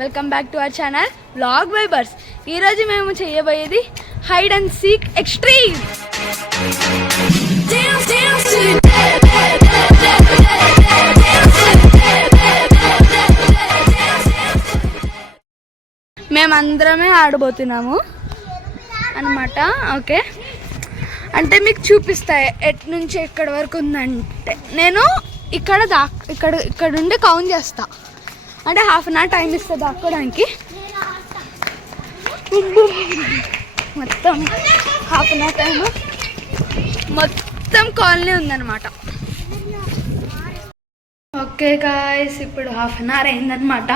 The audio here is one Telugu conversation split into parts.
Welcome back to our channel vlog vibers. ఈరోజు మేము చేయబోయేది హైడ్ అండ్ సీక్ ఎక్స్ట్రీమ్. మేమందరమే ఆడబోతున్నాము అన్నమాట. ఓకే, అంటే మీకు చూపిస్తాయి ఎట్ నుంచి ఎక్కడి వరకు ఉందంటే. నేను ఇక్కడ ఉండి కౌంట్ చేస్తా, అంటే హాఫ్ అన్ అవర్ టైం ఇస్తుంది దాక్కోడానికి. మొత్తం హాఫ్ అన్ అవర్ టైం మొత్తం కాలనీ ఉందన్నమాట. ఓకే గాయ్స్, ఇప్పుడు హాఫ్ అన్ అవర్ అయిందనమాట.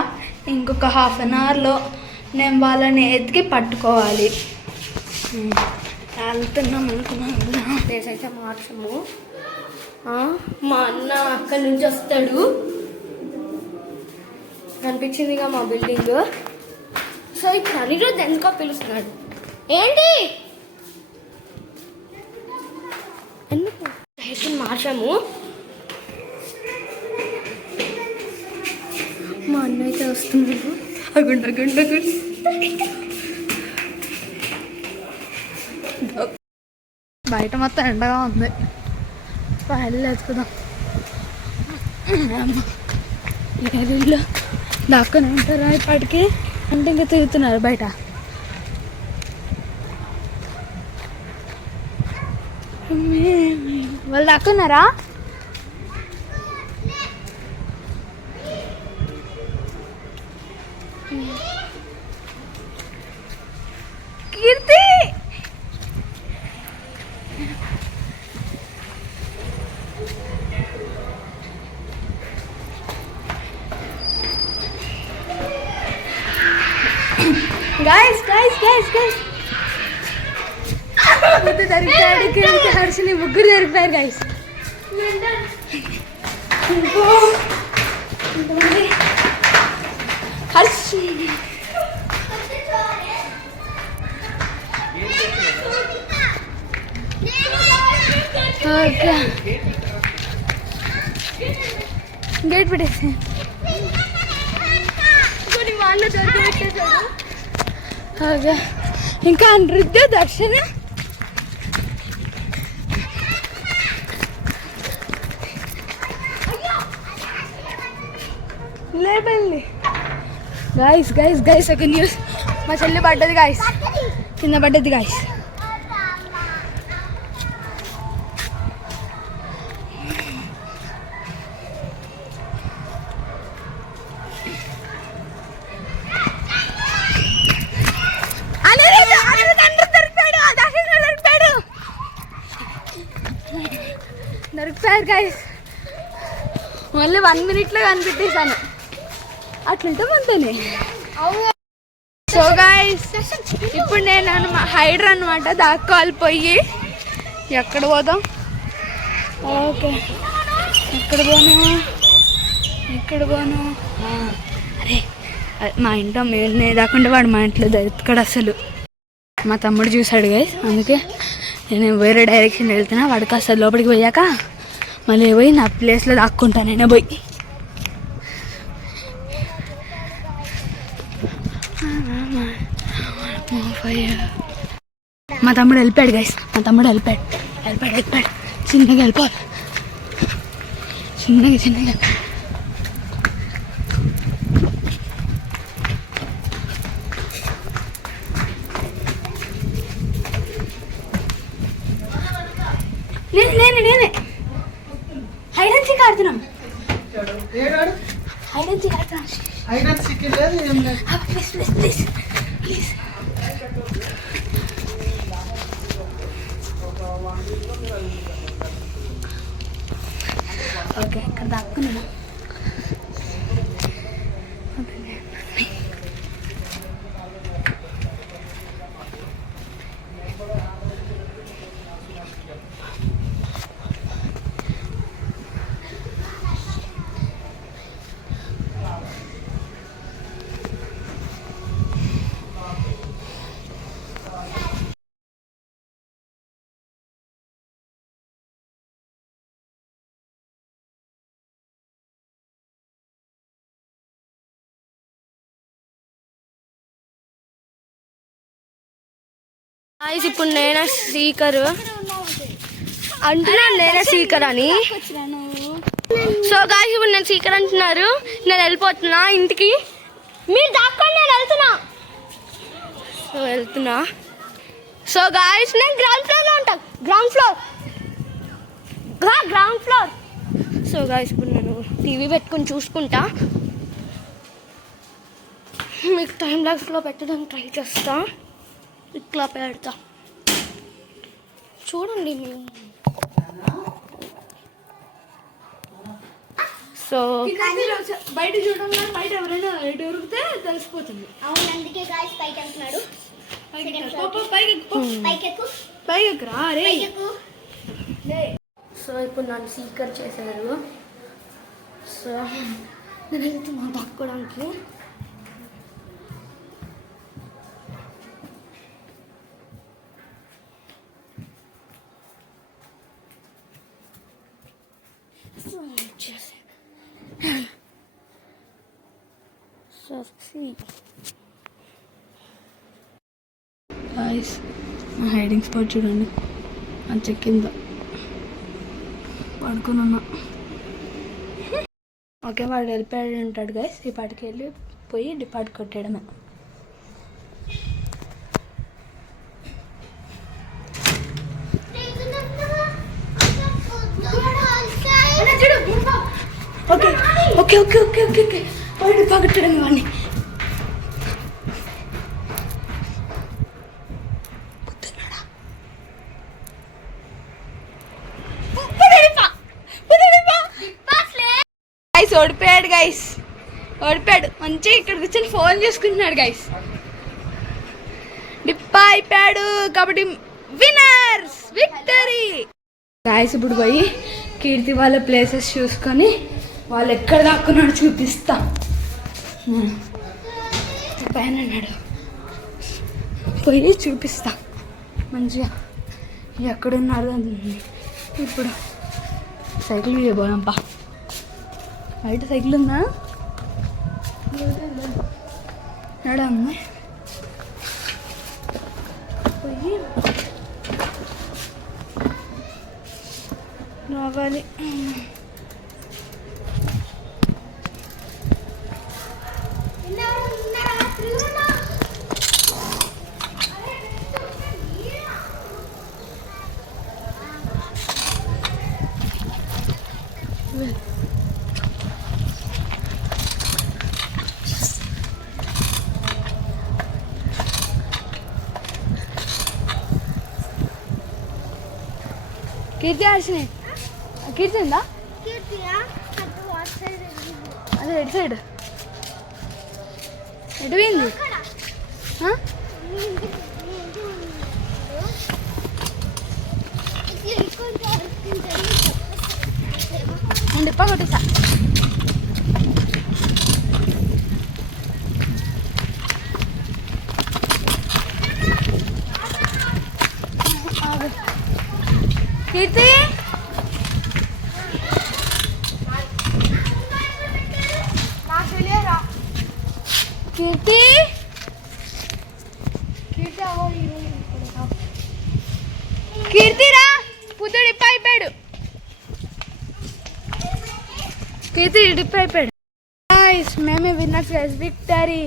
ఇంకొక హాఫ్ అన్ అవర్లో నేను వాళ్ళని ఎతికి పట్టుకోవాలి. వెళ్తున్నాం అనుకున్నాం కదా. ప్లేస్ అయితే మార్చము. మా అన్న అక్కడి నుంచి వస్తాడు, కనిపించిందిగా మా బిల్డింగ్. సో ఇక్కడ అనిరుద్ధ్ ఎందుకో పిలుస్తున్నాడు. ఏంటి ఎందుకు మార్చాము? మా అన్న అయితే వస్తున్నాడు. బయట మొత్తం ఎండగా ఉంది. వెళ్ళి ఎత్తుకుదాం. ఇల్లు దాక్కుని ఉంటారా ఇప్పటికి? అంటే ఇంకా తిరుగుతున్నారు బయట. వాళ్ళు దాక్కున్నారా? కీర్తి దొరికాడు. కీర్తి హర్షిని ముగ్గురు దొరికిపోయారు గైస్. హర్షి గేట్ పెట్టేసి వాళ్ళు దొరికిపెట్టేశారు. ఇంకా అనిరుద్ధ, దర్శన లేపండి. గైస్ ఒక న్యూస్. మా చెల్లి పడ్డది గాయస్, కింద పడ్డది గాయస్. దొరికిపోయారు గాయస్. మళ్ళీ 1 minute కనిపెట్టేశాను. అట్లుంటే మనతోనే. సో గాయస్, ఇప్పుడు నేను హైడర్ అనమాట. దాక్కోవాలి పోయి. ఎక్కడ పోదాం? ఓకే, ఎక్కడ పోను? అరే మా ఇంట్లో మేమే దాకుండా వాడు మా ఇంట్లో దొరుకుతాడు అసలు. మా తమ్ముడు చూశాడు గాయస్, అందుకే నేను వేరే డైరెక్షన్ వెళ్తున్నా. వాడికి అసలు లోపలికి పోయాక మళ్ళీ పోయి నా ప్లేస్లో దాక్కుంటాను నేనే పోయి. మా తమ్ముడు వెళ్ళిపోయాడు గైస్. వెళ్ళిపోయాడు. చిన్నగా వెళ్ళిపోవాలి. చిన్నగా నేనే హైడ్ అండ్ సీక్ ఆడుతున్నాం. ప్లీజ్ ఓకే, ఇక్కడ దాక్కున్నాను. గాయ్స్ ఇప్పుడు నేనే స్పీకర్ అంటున్నాను, నేనే స్పీకర్ అని. సో గాయ్స్ ఇప్పుడు నేను స్పీకర్ అంటున్నారు, నేను వెళ్ళిపోతున్నా ఇంటికి. మీరు దాక్కొని నేను వెళ్తున్నా. సో గాయ్స్ నేను గ్రౌండ్ ఫ్లోర్లో ఉంటా. Ground floor. సో గాయ్స్ ఇప్పుడు నేను టీవీ పెట్టుకొని చూసుకుంటా. మీకు టైం లాగ్స్లో పెట్టడానికి ట్రై చేస్తా. ఇట్లా పెడతా చూడండి మీరు. సో బయట చూడండి, బయట ఎవరైనా దొరికితే తెలిసిపోతుంది. అవును, అందుకే గాయ్స్ పైకి వెళ్తున్నాడు. సో ఇప్పుడు నన్ను స్పీకర్ చేశారు. సో నేను వెళ్తున్నా దాక్కోడానికి. గాయ్స్ నా హైడింగ్ స్పాట్ చూడండి, ఆ చెక్కిందో పడుకుని ఉన్నా. ఓకే వాడు వెళ్ళిపోయాడు ఉంటాడు గైస్. ఈ పాటికి వెళ్ళి పోయి డిపార్ట్ కొట్టేయడమే. Okay okay okay okay okay okay వాడు డిపార్ట్ కొట్టడం వాడిని. ఓడిపోయాడు గైస్, ఓడిపోయాడు. మంచిగా ఇక్కడ కూర్చొని ఫోన్ చేసుకుంటున్నాడు గైస్. డిప్పా అయిపోయాడు కాబట్టి విన్నర్స్ విక్టరీ. గైస్ ఇప్పుడు పోయి కీర్తి వాళ్ళ ప్లేసెస్ చూసుకొని వాళ్ళు ఎక్కడ దాక్కున్నాడు చూపిస్తా. పైన ఉన్నాడు, పోయి చూపిస్తా మంచిగా ఎక్కడున్నారు అని. ఇప్పుడు సైకిల్ మీద పోదాంపా. బయట సైకిల్ ఉందా? నడమ్మ పోయి రావాలి. కీర్తి ఆడిసినాయి. కీర్తి ఉందా? అదే ఎటు సైడ్ ఎటు పోయింది? నేను డిప్పా కొట్టేసా. కీర్తి కీర్తి కీర్తిరా పుత్రుడు డిప్ప అయిపోయాడు. కీర్తి డిప్ప అయిపోయాడు. మేమే విన్నర్స్ గైస్, విక్టరీ.